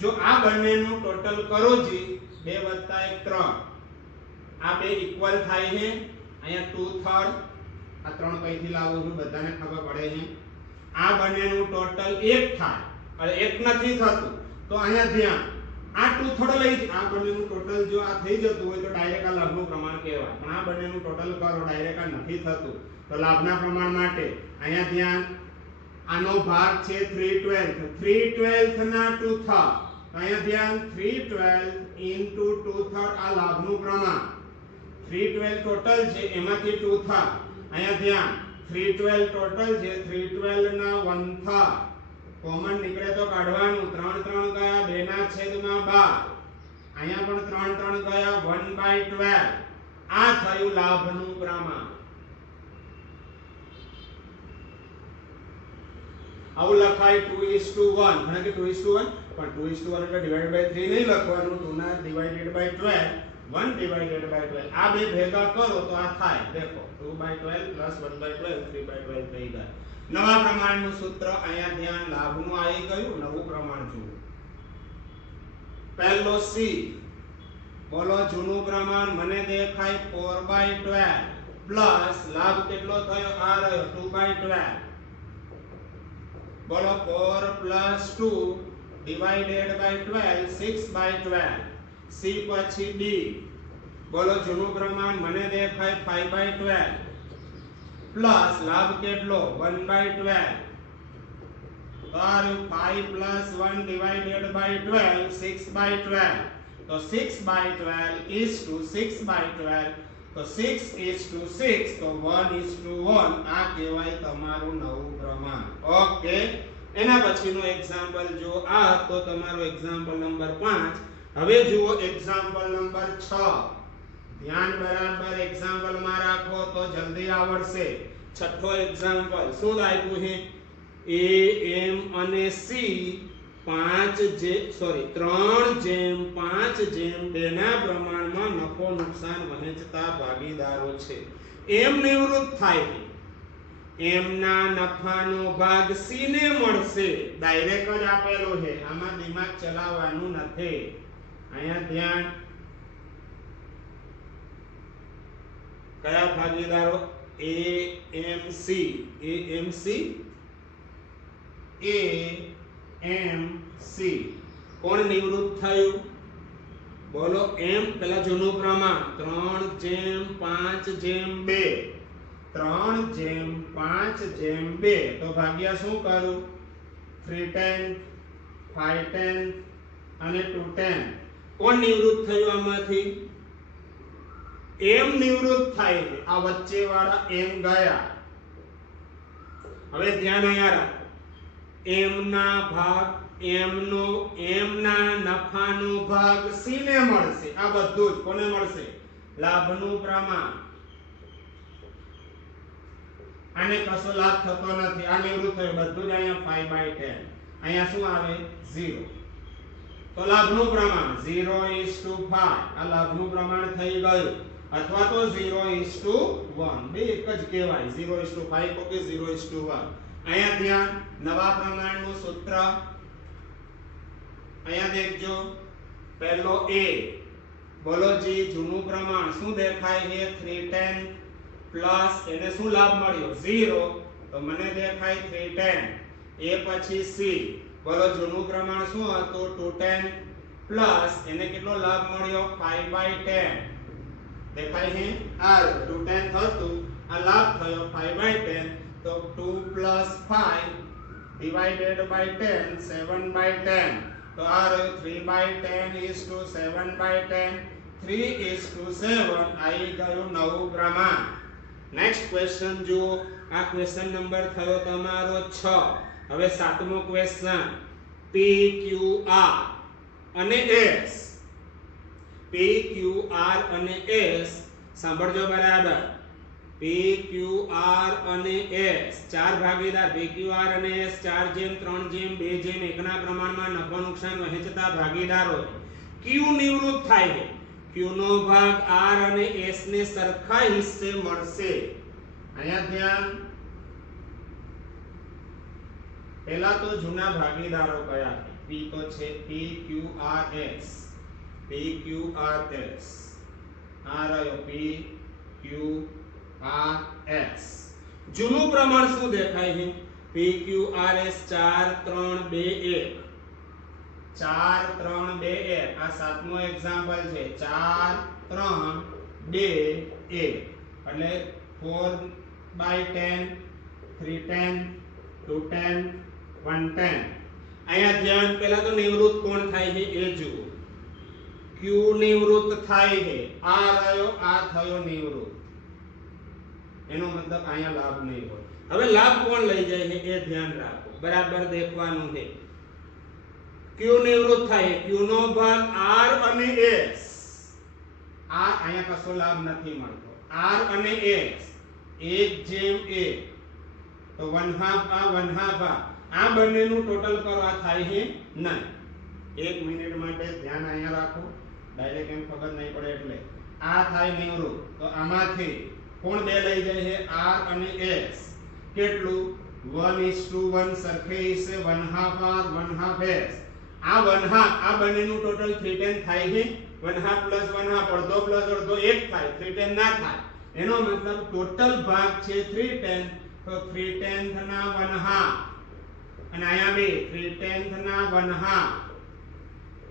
જો આ બંનેનું ટોટલ કરો જી, 2 + 1 3, આ બે ઇક્વલ થાય છે. અહીંયા 2/3, આ 3 કઈથી લાવું છું બધાને ખબર પડે છે. આ બંનેનું ટોટલ 1 થાય અને 1 નથી થતું તો અહીંયા ધ્યાન, આ 2/3 લઈ આ બંનેનું ટોટલ જો આ થઈ જતું હોય તો ડાયરેક્ટ આ લાભનું પ્રમાણ કહેવાય. પણ આ બંનેનું ટોટલ કરો, ડાયરેક્ટ આ નથી થતું તો લાભના પ્રમાણ માટે અહીંયા ધ્યાન, આનો ભાગ છે 3/12. 3/12 ના 2/3. અહીંયા ધ્યાન 3/12 into 2/3 આ લાભનું પ્રમાણ. 3/12 ટોટલ છે, એમાંથી 2/3. અહીંયા ધ્યાન 3/12 ટોટલ છે, 3/12 ના 1/3 કોમન નીકળે તો કાઢવાનું. 3 3 ગયા 2 ના છેદમાં 12. અહીંયા પણ 3 3 ગયા 1/12. આ થયું લાભનું પ્રમાણ. આવું લખાય 2:1. કારણ કે 2:1 પણ 2:1 એટલે ડિવાઇડેડ બાય 3 નહીં લખવાનું. 2 ના ડિવાઇડેડ બાય 12, 1 ડિવાઇડેડ બાય 12. આ બે ભેગા કરો તો આ થાય. દેખો 2/12 + 1/12 3/12 થઈ ગયા. નવા પ્રમાણનું સૂત્ર અહીંયા ધ્યાન, લાભનું આવી ગયું. નવું પ્રમાણ જુઓ. પહેલો C, બોલો જૂનું પ્રમાણ મને દેખાય 4/12 પ્લસ લાભ કેટલો થયો? આ રહ્યો 2/12. બોલો 4 + 2 ડિવાઇડેડ બાય 12 6/12. C પછી D, બોલો જૂનું પ્રમાણ મને દેખાય 5/12 પ્લસ લાભ કેટલો? 1/12. તો આ 5 + 1 ડિવાઇડેડ બાય 12 6/12. તો 6/12 is to 6/12. તો 6:6 તો 1:1 આ કહેવાય તમારું નવું પ્રમાણ. ઓકે. એના પછીનો એક્ઝામ્પલ જો આ તો તમારો એક્ઝામ્પલ નંબર 5. હવે જુઓ એક્ઝામ્પલ નંબર 6. ધ્યાન બરાબર એક્ઝામ્પલ માં રાખો તો જલ્દી આવડશે. છઠ્ઠો એક્ઝામ્પલ શું આપ્યું છે? A, M અને C 3:5:2 ના પ્રમાણમાં નફો નુકસાન વહેંચતા ભાગીદારો છે. M નિવૃત્ત થાય છે. M ના નફાનો ભાગ C ને મળશે. ડાયરેક્ટ જ આપેલો છે, આમાં દિમાગ ચલાવવાનું નથી. અહીંયા ધ્યાન, કયા ભાગીદારો? AMC. કોણ નિવૃત્ત થયું? બોલો M. પેલા જૂનું પ્રમાણ 3:5:2. 3:5:2 તો ભાગ્યા શું કરું? 3/10 5 10 અને 2 10 કોણ નિવૃત્ત થયું આમાંથી m નિવૃત્ત થાય છે આ વચ્ચે વાળા m ગયા હવે ધ્યાન અહીંયા રાખો m ના ભાગ m નો m ના નફાનો ભાગ c ને મળશે આ બધું જ કોને મળશે લાભનું પ્રમાણ આને કશો લાભ થતો નથી આ નિવૃત્ત થયું બધું જ અહીંયા 5/10 અહીંયા શું આવે 0 તો લાભનું પ્રમાણ 0:5 આ લાભનું પ્રમાણ થઈ ગયું અથવા તો 0:1 બે એક જ કહેવાય 0:5 કો કે 0:1 અહીંયા ધ્યાન નવા પ્રમાણનું સૂત્ર અહીંયા દેખજો પહેલો a બોલો જી જૂનું પ્રમાણ શું દેખાય છે 310 પ્લસ એને શું લાભ મળ્યો 0 તો મને દેખાય 310 a પછી c બોલો જૂનું પ્રમાણ શું હતું 210 પ્લસ એને કેટલો લાભ મળ્યો 5/10 દેખાય છે આ 210 હતું આ લાભ થયો 5/10 તો 2 + 5 divided by 10 7/10 તો આ રહ્યું 3/10 7/10 3:7 આવી ગયું નવું પ્રમાણ નેક્સ્ટ ક્વેશ્ચન જુઓ આ ક્વેશ્ચન નંબર થયો તમારો 6 હવે સાતમો ક્વેશ્ચન p q r અને s p q r અને s સાંભળજો બરાબર p q r અને s ચાર ભાગીદાર p q r અને s 4:3:2:1 ના પ્રમાણમાં નફો નુકસાન વહેંચતા ભાગીદારો q નિવૃત્ત થાય છે q નો ભાગ r અને s ને સરખા હિસ્સે મળશે અહીંયા ધ્યાન પહેલા તો જૂના ભાગીદારો કયા p તો છે p q r s p q r s આ રહ્યો p q r s જૂનું પ્રમાણ શું દેખાય છે p q r s 4:3:2:1 4:3:2:1 આ સાતમો એક્ઝામ્પલ છે 4:3:2:1 એટલે 4/10 3:10 2:10 1:10 અહીંયા ધ્યાન પહેલા તો નિવૃત્ત કોણ થાય છે એ જુઓ q નિવૃત્ત થાય છે આ રહ્યો આ થયો નિવૃત્ત એનો મતલબ અહીંયા લાભ નહીં હોય હવે લાભ કોણ લઈ જાય છે એ ધ્યાન રાખો બરાબર દેખવાનું છે q નિવૃત્ત થાય q નો ભાગ r અને s આ અહીંયા કશો લાભ નથી મળતો r અને s 1:1 તો 1/2 આ 1/2 આ બંનેનું ટોટલ કરો આ થાય છે નહીં એક મિનિટ માટે ધ્યાન અહીંયા રાખો ડાયરેક્ટ એમ ખબર નહીં પડે એટલે આ થાય નિવૃત્ત તો આમાંથી કોણ બે લઈ જાય છે r અને s કેટલું 1:1 સરખે હિસ્સે 1/2 r 1/2 s આ 1/2 આ બંનેનું ટોટલ 310 થાય છે 1/2 + 1/2 અડધો પ્લસ અડધો 1 થાય 310 ના થાય એનો મતલબ ટોટલ ભાગ છે 310 તો 3/10 ના 1/2 અને અહીંયા બે 3/10 ના 1/2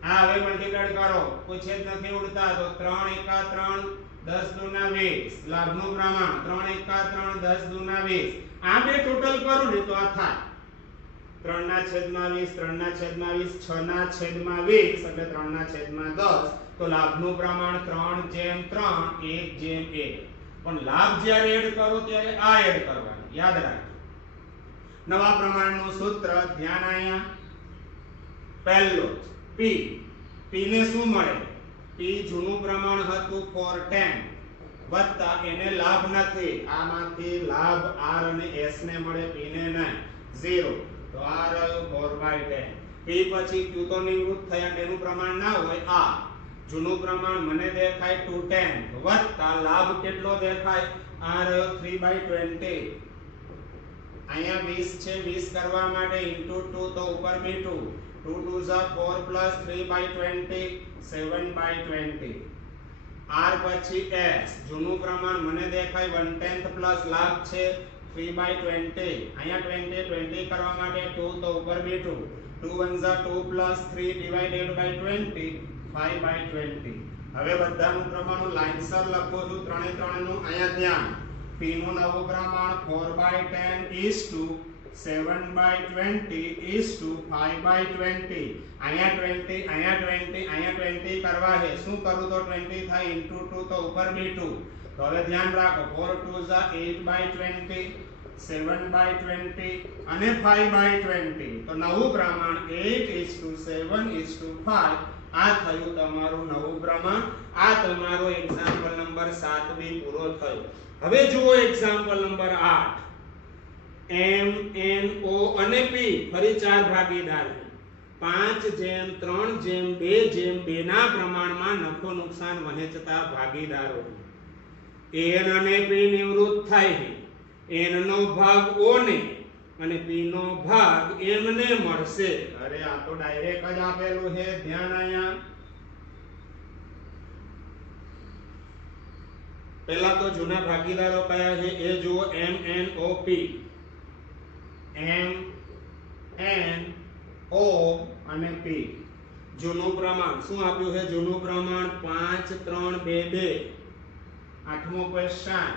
આ હવે મલ્ટીપ્લાય કરો કોઈ છેદ નથી ઉડતા તો 3 * 3 10 * 20 લાભનું પ્રમાણ 3 * 3 10 * 20 આ બે ટોટલ કરું ને તો આ થાય 3/20 3/20 6/20 એટલે 3/10 તો લાભનું પ્રમાણ 3:3 1:1 પણ લાભ જ્યારે એડ કરો ત્યારે આ એડ કરવાનું યાદ રાખજો નવા પ્રમાણનું સૂત્ર ધ્યાન અહીંયા પહેલો p ને શું મળે p જૂનું પ્રમાણ હતું 410 વત્તા એને લાભ નથી આમાંથી લાભ r અને s ને મળે p ને નહીં 0 તો આ રહ્યું 4/10 p પછી q તો નિવૃત્ત થયા તેનું પ્રમાણ ના હોય આ જૂનું પ્રમાણ મને દેખાય 210 વત્તા લાભ કેટલો દેખાય આ રહ્યો 3/20 અહીંયા 20 છે 20 કરવા માટે * 2 તો ઉપર બી 2 2 * 4 + 3/20 7/20 r પછી s જૂનું પ્રમાણ મને દેખાય 1/10 પ્લસ લાભ છે 3/20 અહીંયા 20 કરવા માટે 2 તો ઉપર બી 2 2 * 1 = 2 + 3 divided by 20 5/20 હવે બધાનું પ્રમાણ લાઈનસર લખો છું ત્રણે ત્રણનું અહીંયા ધ્યાન p નું નવું પ્રમાણ 4/10 is to 7/20 is to 5/20 અહીંયા 20 અહીંયા 20 અહીંયા 20 કરવા છે શું કરું તો 20 થાય into 2 તો ઉપર બી 2 તો હવે ધ્યાન રાખો 4 2 ઝા 8/20 7/20 અને 5/20 તો નવું પ્રમાણ 8:7:5 આ થયું તમારું નવું પ્રમાણ આ તમારો એક્ઝામ્પલ નંબર 7 બી પૂરો થયો હવે જુઓ example number 8 M N O અને P ફરી ચાર ભાગીદાર 5:3:2:2 ના પ્રમાણમાં નફો નુકસાન વહેંચતા ભાગીદારો N અને P નિવૃત્ત થાય છે N નો ભાગ O ને અને P નો ભાગ M ને મળશે અરે આ તો ડાયરેક્ટ જ આપેલું છે ધ્યાન અહીંયા પહેલા તો જૂના ભાગીદારો કયા છે એ જુઓ M N O P M N O અને P જૂનું પ્રમાણ શું આપ્યું છે જૂનું પ્રમાણ 5:3:2:2 આઠમો ક્વેશ્ચન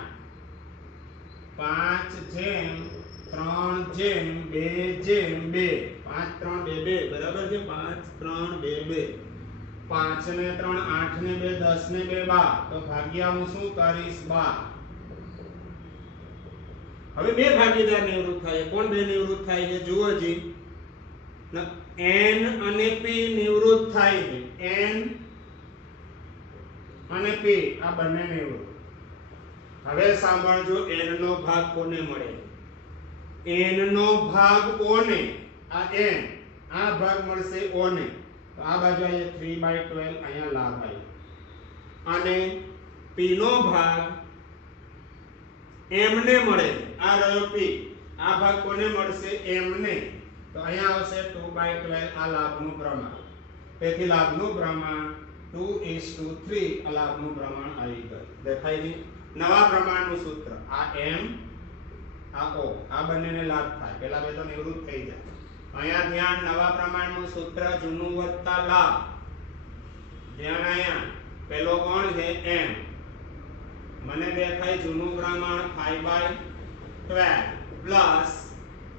5:3:2:2 5:3:2:2 બરાબર છે 5:3:2:2 5 ને 3 8 ને 2 10 ને 2 12 તો ભાગ્યા હું શું કરીશ 12 હવે બે ભાગીદાર નિવૃત્ત થાય કોણ બે નિવૃત્ત થાય છે જુઓ જી N અને P નિવૃત્ત થાય છે N અને P આ બંને નિવૃત્ત હવે સાંભળજો N નો ભાગ કોને મળે N નો ભાગ O ને આ N આ ભાગ મળશે O ને તો આ બાજુ અહીંયા 3/12 અહીંયા લાભ આવ્યો અને P નો ભાગ M ને મળે આ રહ્યો P આ ભાગ કોને મળશે M ને તો અહીંયા આવશે 2/12 આ લાભનું પ્રમાણ તેથી લાભનું પ્રમાણ 2:3 આ લાભનું પ્રમાણ આવી ગયું દેખાય છે નવા પ્રમાણનું સૂત્ર આ M આ O આ બંનેને લાભ થાય પહેલા બે તો નિવૃત્ત થઈ જાય અહીંયા ધ્યાન નવા પ્રમાણનું સૂત્ર જૂનું વત્તા લાભ ધ્યાન અહીંયા પહેલો કોણ છે M મને દેખાય જૂનું પ્રમાણ 5/12 પ્લસ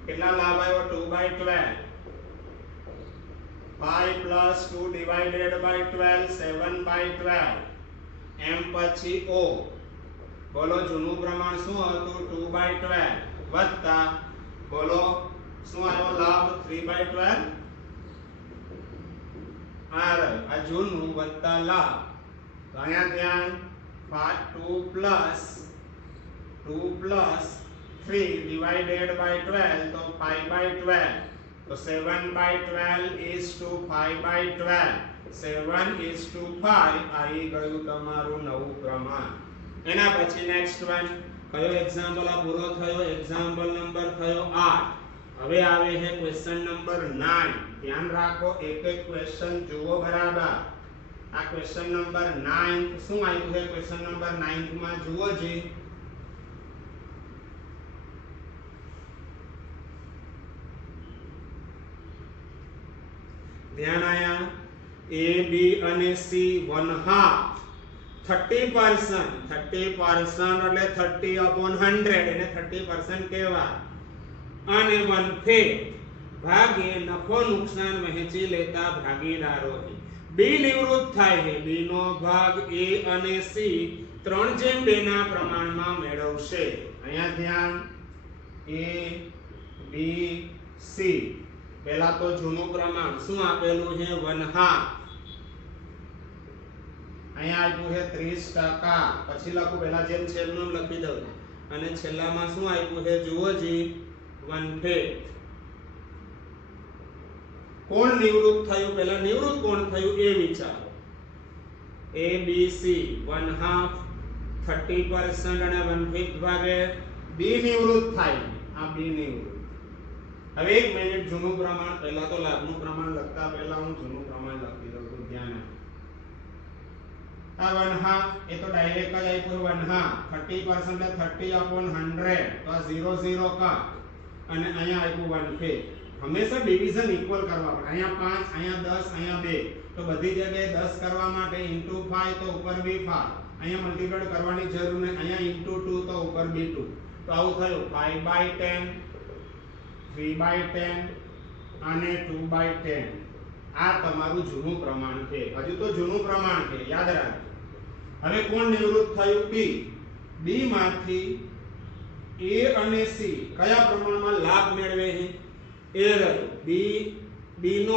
કેટલા લાભ આવ્યો 2/12 5 plus 2 divided by 12 7/12 M પછી O બોલો જૂનું પ્રમાણ શું હતું 2/12 વત્તા બોલો શું આવ્યો લાભ 3/12 આ જૂનું વત્તા લાભ તો અહીંયા ધ્યાન 2 plus 3 divided by 12 તો 5/12 તો 7/12 is to 5/12 7:5 આવી ગયું તમારું નવું પ્રમાણ એના પછી નેક્સ્ટ વન કયો એક્ઝામ્પલ આ પૂરો થયો એક્ઝામ્પલ નંબર થયો 8 હવે આવે છે ક્વેશ્ચન નંબર 9 ધ્યાન રાખો એક એક ક્વેશ્ચન જુઓ બરાબર આ ક્વેશ્ચન નંબર 9 શું આવ્યું છે ક્વેશ્ચન નંબર 9 માં જુઓ જી ધ્યાન આયા A B અને C 1/2 30% એટલે 30/100 એને 30% કહેવાય અને 1/5 ભાગે નફો નુકસાન વહેંચી લેતા ભાગીદારો B નિવૃત્ત થાય છે B નો ભાગ A અને C 3/2 ના પ્રમાણમાં મેળવશે અહીંયા ધ્યાન A B C પહેલા તો જૂનું પ્રમાણ શું આપેલું છે 1/2 અહીંયા આપ્યું છે 30% પછી લખું પહેલા જેમ છેલ્લું લખી દઉં અને છેલ્લામાં શું આપ્યું છે જુઓ જી 1/5 કોણ નિવૃત્ત થયું પહેલા નિવૃત્ત કોણ થયું એ વિચારો A B C 1/2 30% અને 1/5 ભાગે B નિવૃત્ત થાય આ B નિવૃત્ત હવે એક મિનિટ જૂનું પ્રમાણ પહેલા તો લાભનું પ્રમાણ લખતા પહેલા હું જૂનું પ્રમાણ લખી દઉં છું ધ્યાન આ 1/2 એ તો ડાયરેક્ટ જ આપ્યું 1/2 30% એટલે 30/100 તો આ 0 0 કા અને અહીંયા આપ્યું 1/5 હંમેશા ડિવિઝન ઇક્વલ કરવા પડે અહીંયા 5 અહીંયા 10 અહીંયા 2 તો બધી જગ્યાએ 10 કરવા માટે * 5 તો ઉપર બી 5 અહીંયા મલ્ટીપ્લાય કરવાની જરૂર નહીં અહીંયા * 2 તો ઉપર બી 2 તો આવું થયું 5/10 3/10 અને 2/10 આ તમારું જૂનું પ્રમાણ છે. હજુ તો જૂનું પ્રમાણ છે, યાદ રાખજો. હવે કોણ નિવૃત્ત થયું? બી. બી માંથી એ અને સી કયા પ્રમાણમાં લાભ મેળવે છે? એ રહ્યો બી. બી નો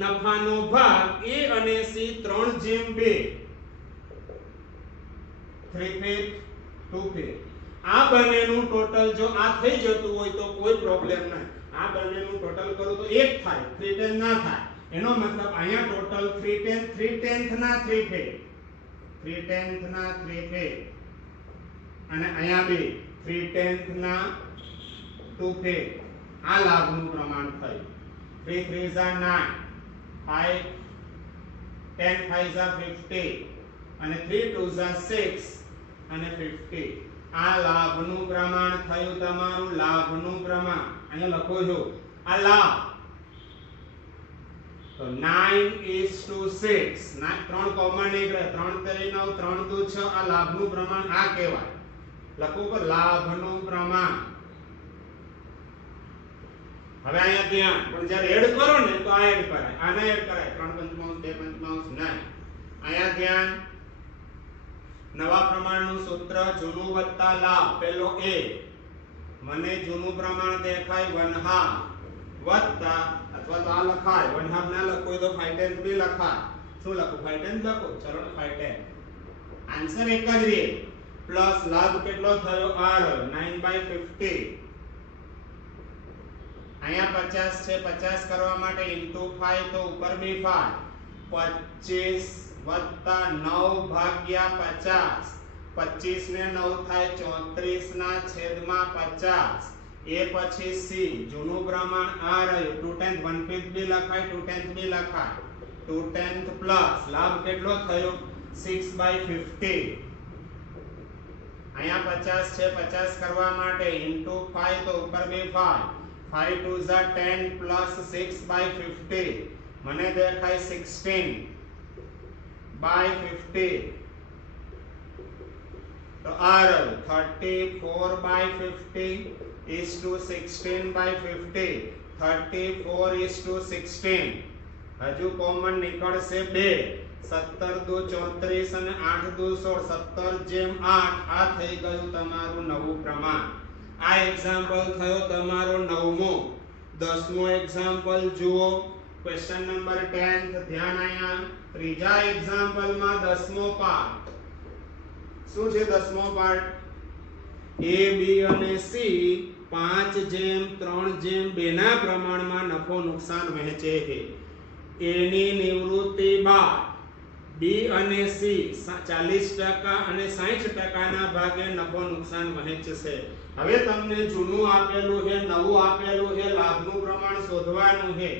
નફાનો ભાગ એ અને સી 3/2 3/5 2/5. આ બંનેનું ટોટલ જો આ થઈ જતું હોય તો કોઈ પ્રોબ્લેમ નહીં. આ બંનેનું ટોટલ કરું તો 1 થાય, 3/10 ના થાય. એનો મતલબ અહીંયા ટોટલ 3/10 ના 3/5 3/10 ના 3/5 અને અહીંયા બી 3/10 ના 2/5. આ લાભનું પ્રમાણ થયું. 3 3 9 5 10 5 50 અને 3 2 6 અને 50. આ લાભનું પ્રમાણ થયું તમારું. લાભનું પ્રમાણ અહીંયા લખો છો આ લાભ. તો 9:6 3 કોમન નીકળે 3 3 9 3 2 6 આ લાભનું પ્રમાણ આ કહેવાય. લખો પર લાભનું પ્રમાણ. હવે અહીંયા ધ્યાન પણ જ્યારે એડ કરો ને તો આ એડ કરાય, આને એડ કરાય 3 પંચમાંશ 2 પંચમાંશ નહીં. અહીંયા ધ્યાન. નવા પ્રમાણનું સૂત્ર જૂનું વત્તા લાભ. પહેલો એ મને જૂનું પ્રમાણ દેખાય 1/2 વત્તા અથવા તો આ લખાય 1/2 ના લખો તો 5/10 બી લખાય. શું લખો? 5/10 લખો. ચલો 5/10 આન્સર એક જ રહે. પ્લસ લાભ કેટલો થયો? r 9/50. અહીંયા 50 છે, 50 કરવા માટે ઇન્ટુ 5 તો ઉપર બી 5 25 વત્તા 9 ભાગ્યા 50. 25 ને 9 થાય 34 ના છેદમાં 50. એ પછી સી જૂનું પ્રમાણ આ રહ્યું 2/10 1/5 બી લખાય 2/10 બી લખાય 2/10 પ્લસ લાભ કેટલો થયો? 6/50. અહીંયા 50 છે, 50 કરવા માટે ઇન્ટુ 5 તો ઉપર બી 5 5 2 10 પ્લસ 6/50 મને દેખાય 16/50. તો આ રહ્યું 34/50 is to 16/50. 34:16. હજુ કોમન નીકળશે 2 17 દુ 34 અને 8 દુ 16 17/8. આ થઈ ગયું તમારું નવું પ્રમાણ. આ એક્ઝામ્પલ થયો તમારો 9મો. 10મો એક્ઝામ્પલ જુઓ. Question number 10. ધ્યાન અહીંયા. ત્રીજા એક્ઝામ્પલમાં 10મો પાર્ટ. શું છે 10મો પાર્ટ? a b અને c 5/3/2 ના પ્રમાણમાં નફો નુકસાન વહેંચે છે. a ની નિવૃત્તિ બાદ b અને c 40% અને 60% ના ભાગે નફો નુકસાન વહેંચશે. હવે તમને જૂનું આપેલું છે, નવું આપેલું છે, લાભનું પ્રમાણ શોધવાનું છે.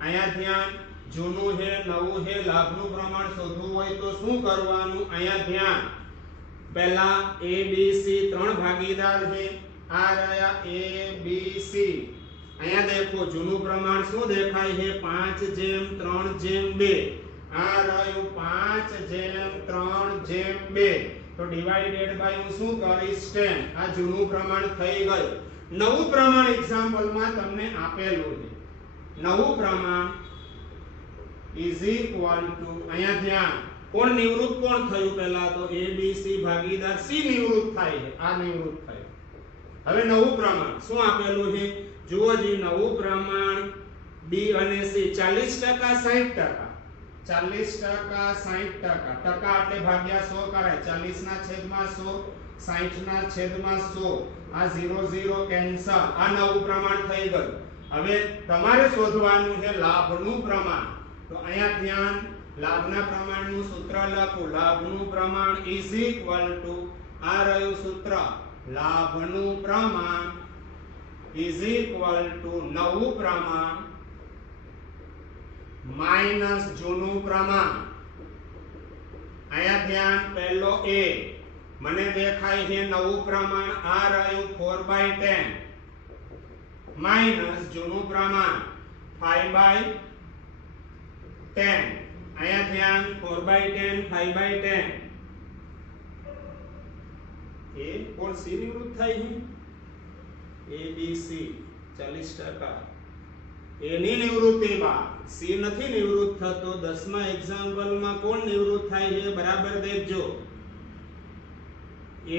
અહીંયા ધ્યાન. જૂનું છે, નવું છે, લાભનું પ્રમાણ શોધવું હોય તો શું કરવાનું? અહીંયા ધ્યાન. પહેલા a b c ત્રણ ભાગીદાર છે. આ રહ્યા a b c. અહીંયા દેખો જૂનું પ્રમાણ શું દેખાય છે? 5/3/2. આ રહ્યું 5/3/2. તો ડિવાઇડેડ બાય હું શું કરીશ? 10. આ જૂનું પ્રમાણ થઈ ગયું. નવું પ્રમાણ એક્ઝામ્પલમાં તમને આપેલું છે. નવું પ્રમાણ ઇઝ ઇક્વલ ટુ અહીંયા ધ્યાન. કોણ નિવૃત્ત કોણ થયું? પહેલા તો a b c ભાગીદાર c નિવૃત્ત થાય છે. આ નિવૃત્ત થયું. હવે નવું પ્રમાણ શું આપેલું છે? જુઓ જી. નવું પ્રમાણ b અને c 40% 60%. 40% 60%. ટકા એટલે ભાગ્યા 100 કરાય. 40 ના છેદમાં 100 60 ના છેદમાં 100. આ 0 0 કેન્સલ. આ નવું પ્રમાણ થઈ ગયું. હવે તમારે શોધવાનું છે લાભનું પ્રમાણ. તો અહીંયા ધ્યાન. લાભના પ્રમાણનું સૂત્ર લખો. લાભનું પ્રમાણ ઇઝ ઇક્વલ ટુ આ રહ્યું સૂત્ર. લાભનું પ્રમાણ ઇઝ ઇક્વલ ટુ નવું પ્રમાણ માઈનસ જૂનું પ્રમાણ. અહીંયા ધ્યાન. પહેલો a મને દેખાય છે નવું પ્રમાણ આ રહ્યું 4/10 માઈનસ જૂનું પ્રમાણ 5/10. અહીંયા ધ્યાન. 4/10 5/10. એ કોણ c નિવૃત્ત થાય છે? a b c 40%. એની નિવૃત્તિ બાદ સી નથી નિવૃત્ત થતો. 10મા એક્ઝામ્પલમાં કોણ નિવૃત્ત થાય છે બરાબર દેખજો.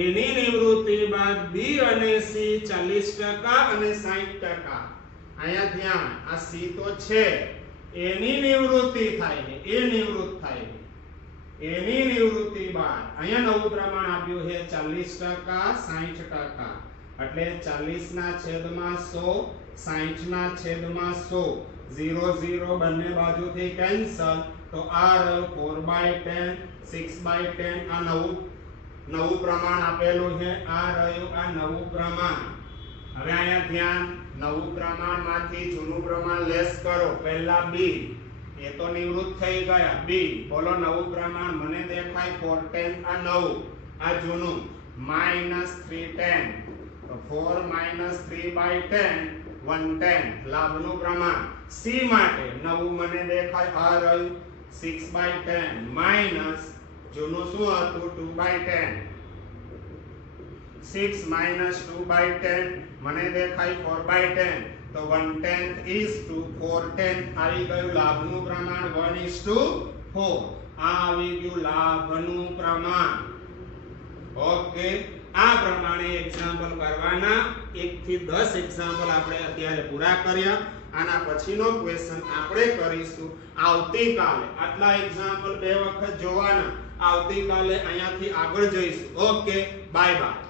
એની નિવૃત્તિ બાદ બી અને સી 40% અને 60%. અહીંયા ધ્યાન, આ સી તો છે, એની નિવૃત્તિ થાય છે, એ નિવૃત્ત થાય છે. એની નિવૃત્તિ બાદ અહીંયા નવું પ્રમાણ આપ્યું છે 40%, 60%. એટલે 40 ના છેદમાં 100, 60 ના છેદમાં 100, 0 0 બંને બાજુથી કેન્સલ. તો આ રહ્યું 4/10, 6/10. આ નવું પ્રમાણ આપેલું છે. આ રહ્યું આ નવું પ્રમાણ. હવે અહીંયા ધ્યાન, નવું પ્રમાણમાંથી જૂનું પ્રમાણ લેસ કરો. પહેલા બી, એ તો નિવૃત્ત થઈ ગયા. બી બોલો નવું પ્રમાણ મને દેખાય 410. આ નવું, આ જૂનું -310. તો 4 - 3/10 110 લાભનું પ્રમાણ. સી માટે નવું મને દેખાય આ રહ્યું 6/10 માઈનસ જૂનું શું હતું 2/10. 6 - 2/10 મને દેખાય 4/10. તો 1/10 is to 4/10 આવી ગયું લાભનું પ્રમાણ 1:4. આ આવી ગયું લાભનું પ્રમાણ. ઓકે, આ પ્રમાણે એક્ઝામ્પલ કરવાના. 1 થી 10 એક્ઝામ્પલ આપણે અત્યારે પૂરા કર્યા. આના પછીનો ક્વેશ્ચન આપણે કરીશું આવતીકાલે. આટલા એક્ઝામ્પલ 2 વખત જોવાના. આવતીકાલે અહીંયાથી આગળ જઈશું. Okay, bye bye.